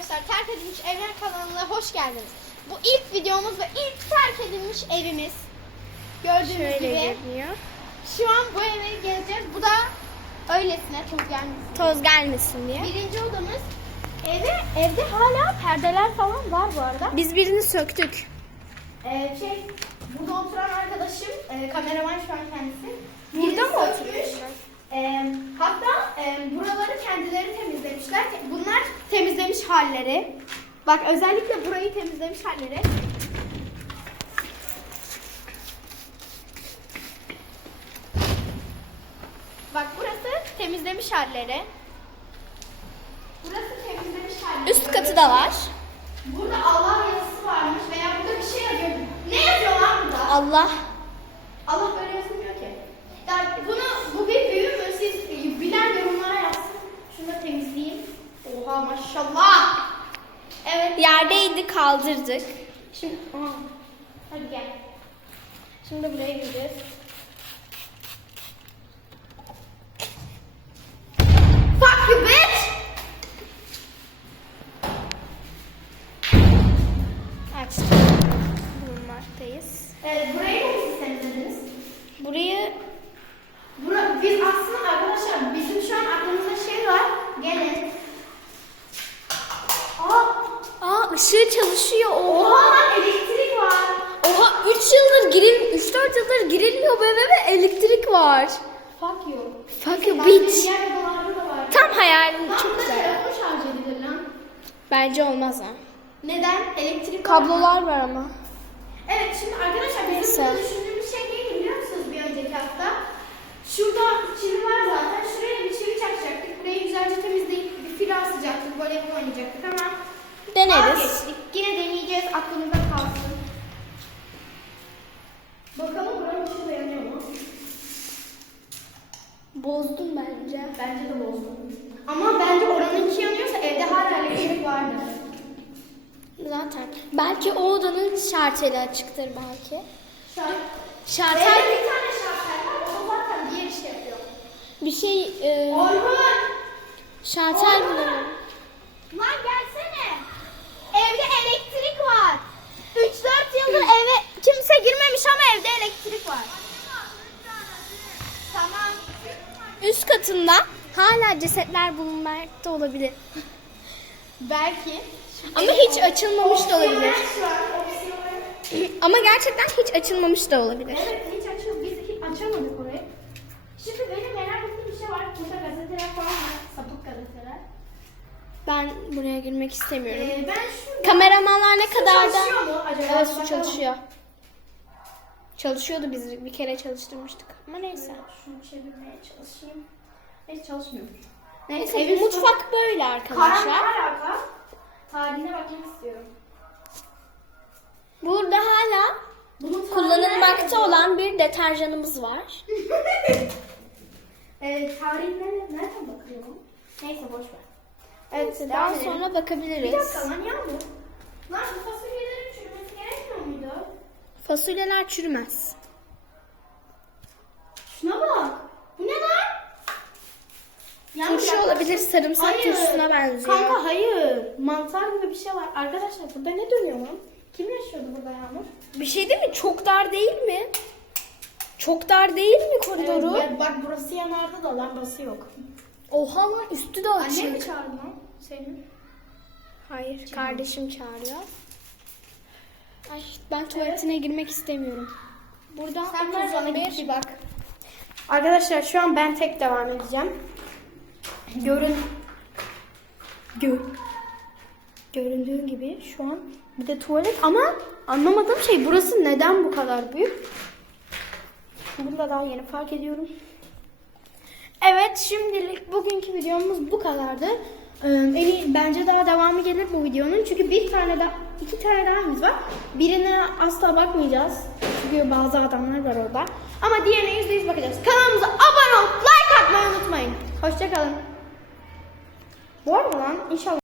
arkadaşlar terk edilmiş evler kanalına hoş geldiniz. Bu ilk videomuz ve ilk terk edilmiş evimiz. Gördüğünüz Şöyle gibi. görünüyor. Şu an bu eve geleceğiz. Bu da öylesine çok gelmesin. Toz gelmesin diye. Birinci odamız. Eve, evde hala perdeler falan var bu arada. Biz birini söktük. Ee, şey, burada oturan arkadaşım, e, kameraman şu an kendisi. Burada mı sökmüş. Halleri. Bak özellikle burayı temizlemiş halleri. Bak burası temizlemiş halleri. Burası temizlemiş halleri. Üst katı da var. Burada Allah yazısı varmış veya burada bir şey yazıyor. Ne yazıyor lan burada? Allah. Allah böyle yazılmıyor ki. Yani bunu bu bir büyü mü? Siz bilen yorumlara yazsın. Şunu da temizleyeyim. Oha maşallah. Evet. Yerdeydi kaldırdık. Şimdi aha. Hadi gel. Şimdi buraya gireceğiz. Fuck you bitch. Açtık. Bulunmaktayız. Evet, burayı da siz temizlediniz. Burayı Bura, biz aslında arkadaşlar bizim şu an aklımızda şey var. Gelin. Çalışıyor. oha Oha. elektrik var. Oha 3 yıldır giril 3 4 yıldır girilmiyor bu eve ve elektrik var. Fuck you. Fuck you Bak, bitch. Tam hayalim Lan çok güzel. şarj edilir lan. Bence olmaz ha. Neden? Elektrik. Kablolar var ama. Evet şimdi arkadaşlar bizim Neyse. burada düşündüğümüz şey neydi biliyor musunuz bir önceki hafta? Şurada çivi şarteli açıktır belki. An Şartel bir tane şartel var. O zaten diğer iş yapıyor. bir şey e, Orhun! şartel bulalım. Lan gelsene. Evde elektrik var. 3-4 yıldır eve kimse girmemiş ama evde elektrik var. Tamam. Üst katında hala cesetler bulunmakta olabilir. Belki. Ama hiç açılmamış da olabilir. Şu an. Ama gerçekten hiç açılmamış da olabilir. Evet hiç açıl, biz hiç açamadık orayı. Şimdi benim merak ettiğim bir şey var. Burada gazeteler falan var. Sapık gazeteler. Ben buraya girmek istemiyorum. Ee, ben şu... Kameramanlar ne kadar da... çalışıyor mu acaba? Evet su Bakalım. çalışıyor. Çalışıyordu biz bir kere çalıştırmıştık. Ama neyse. Şunu çevirmeye çalışayım. Hiç çalışmıyor. Neyse Evin mutfak böyle arkadaşlar. alaka. Tarihine bakmak istiyorum. Burada hala kullanılmakta olan bir deterjanımız var. Ee, tarihine nereden bakıyorum? Neyse boş ver. Evet, Daha devam edelim. sonra Bir bakabiliriz. dakika lan yağmur. Lan bu fasulyelerin çürümesi gerekmiyor muydu? Fasulyeler çürümez. Şuna bak. Bu ne lan? Yağmur Turşu olabilir, sarımsak Hayır. turşusuna benziyor. Kanka hayır. Mantar gibi bir şey var. Arkadaşlar burada ne dönüyor lan? Kim yaşıyordu burada Yağmur? Bir şey değil mi? Çok dar değil mi? Çok dar değil mi koridoru? Evet, bak burası yanardı da lambası yok. Oha lan üstü de Anne mi açık. çağırdı lan seni? Hayır, kardeşim çağırıyor. Ay, ben tuvaletine girmek istemiyorum. Burada Sen bana bir bir bak. Arkadaşlar şu an ben tek devam edeceğim. Görün. Gör. Göründüğü gibi şu an bir de tuvalet ama anlamadığım şey burası neden bu kadar büyük? Bunu da daha yeni fark ediyorum. Evet şimdilik bugünkü videomuz bu kadardı. Ee, bence daha devamı gelir bu videonun. Çünkü bir tane daha, iki tane daha yüz var. Birine asla bakmayacağız. Çünkü bazı adamlar var orada. Ama diğerine yüzde yüz bakacağız. Kanalımıza abone olup like atmayı unutmayın. Hoşçakalın. Bu arada lan inşallah.